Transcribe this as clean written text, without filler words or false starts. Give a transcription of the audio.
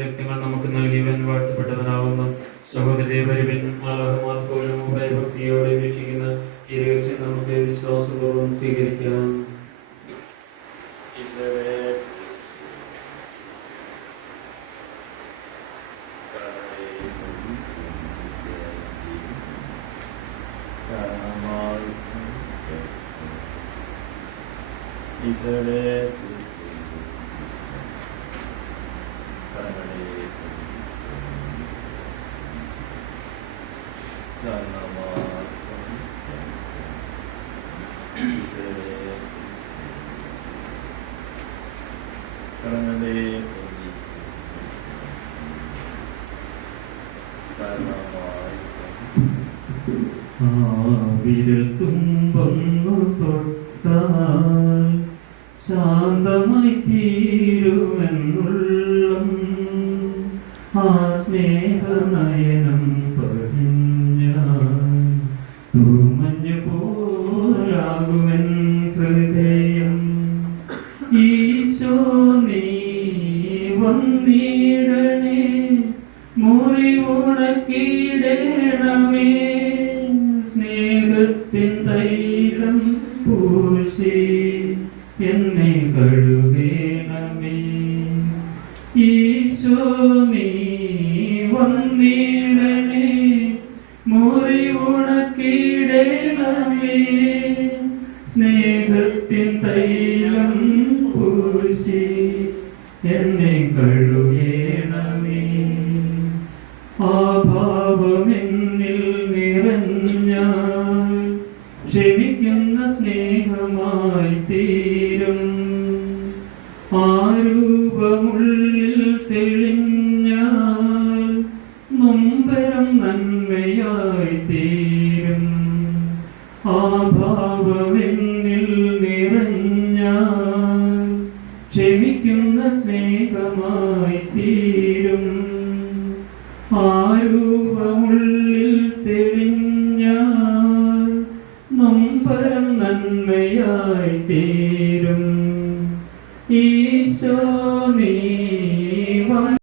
രക്തങ്ങൾ നമുക്ക് നൽകിയവൻ വാഴ്ത്തപ്പെട്ടവനാവുന്നു. സഹോദരരെ പരിപിൻ മാലാഖമാർ പോലും ഭയഭക്തിയോടെ വീക്ഷിക്കുന്ന ഈ രഹസ്യം നമുക്ക് വിശ്വാസപൂർവ്വം സ്വീകരിക്കാം. വിരൽത്തുമ്പൊന്നു തൊട്ടാൽ ശാന്തമായി തീരുമെന്നുള്ളം ആ സ്നേഹനയനം പതിഞ്ഞാൽ തൂമഞ്ഞു പോലാകുമെൻ ഹൃദയം. ഈശോ നീ വന്നിടണേ, മുറിവുണക്കിടണമേ, സ്നേഹത്തിൻ തൈലം പൂശി എന്നെ കഴുകണമേ. ഈശോ നീ വന്നിടണേ, മുറിവുണക്കിടണമേ, സ്നേഹത്തിൻ തൈലം പൂശി എന്നെ കഴുകണമേ. ആ ഭാവമെന്നിൽ നിറഞ്ഞാൽ ക്ഷമിക്കുന്ന സ്നേഹമായി തീരും. ആ രൂപമുള്ളിൽ തെളിഞ്ഞാൽ നൊമ്പരം നന്മയായി തീരും. ആ ഭാവമെന്നിൽ നിറഞ്ഞാൽ ക്ഷമിക്കുന്ന സ്നേഹമായി തീരും. ആ രൂപമുള്ളിൽ തെളിഞ്ഞാൽ നൊമ്പരം നന്മയായി